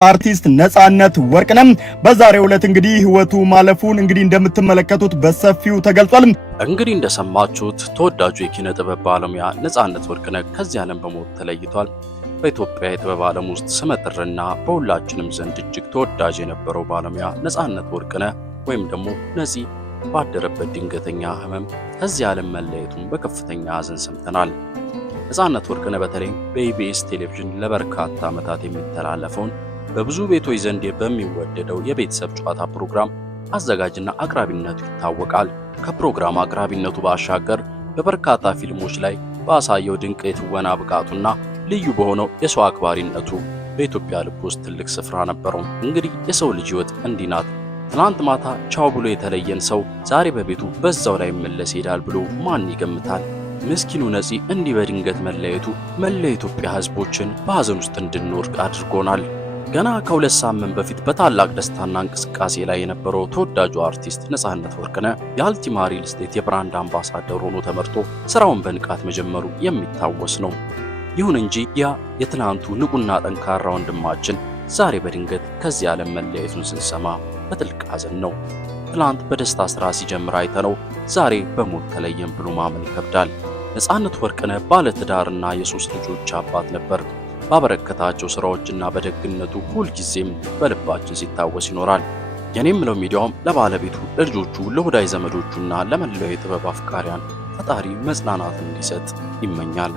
አርቲስት ነጻነት ወርቅነህ በዛሬው ዕለት እንግዲህ ህይወቱ ማለፉን እንግዲህ እንደምትመለከቱት በሰፊው ተገልጿል። እንግዲህ እንደሰማችሁት ተወዳጁ የኪነ ጥበብ ባለሙያ ነጻነት ወርቅነህ ከዚህ ዓለም በሞት ተለይቷል። በኢትዮጵያ የጥበብ ዓለም ውስጥ ስመጥርና በሁላችንም ዘንድ እጅግ ተወዳጅ የነበረው ባለሙያ ነጻነት ወርቅነህ ወይም ደግሞ ነፂ ባደረበት ድንገተኛ ህመም ከዚህ ዓለም መለየቱን በከፍተኛ ሐዘን ሰምተናል። ነጻነት ወርቅነህ በተለይ በኢቢኤስ ቴሌቪዥን ለበርካታ ዓመታት የሚተላለፈውን በብዙ ቤቶች ዘንድ በሚወደደው የቤተሰብ ጨዋታ ፕሮግራም አዘጋጅና አቅራቢነቱ ይታወቃል። ከፕሮግራም አቅራቢነቱ ባሻገር በበርካታ ፊልሞች ላይ ባሳየው ድንቅ የትወና ብቃቱና ልዩ በሆነው የሰው አክባሪነቱ በኢትዮጵያ ልብ ውስጥ ትልቅ ስፍራ ነበረው። እንግዲህ የሰው ልጅ ህይወት እንዲህ ናት። ትናንት ማታ ቻው ብሎ የተለየን ሰው ዛሬ በቤቱ በዛው ላይ መለስ ይሄዳል ብሎ ማን ይገምታል? ምስኪኑ ነፂ እንዲህ በድንገት መለየቱ መላ የኢትዮጵያ ህዝቦችን በሐዘን ውስጥ እንድንወድቅ አድርጎናል። ገና ከሁለት ሳምንት በፊት በታላቅ ደስታና እንቅስቃሴ ላይ የነበረው ተወዳጁ አርቲስት ነጻነት ወርቅነህ የአልቲማ ሪል ስቴት የብራንድ አምባሳደር ሆኖ ተመርጦ ስራውን በንቃት መጀመሩ የሚታወስ ነው። ይሁን እንጂ ያ የትናንቱ ንቁና ጠንካራ ወንድማችን ዛሬ በድንገት ከዚህ ዓለም መለየቱን ስንሰማ በጥልቅ ሐዘን ነው። ትናንት በደስታ ስራ ሲጀምር አይተነው ዛሬ በሞት ተለየን ብሎ ማመን ይከብዳል። ነጻነት ወርቅነህ ባለትዳርና የሶስት ልጆች አባት ነበር። ባበረከታቸው ስራዎችና በደግነቱ ሁልጊዜም በልባችን ሲታወስ ይኖራል። የኔም ምለው ሚዲያውም ለባለቤቱ፣ ለልጆቹ፣ ለወዳጅ ዘመዶቹና ለመላው የጥበብ አፍቃሪያን ፈጣሪ መጽናናትን እንዲሰጥ ይመኛል።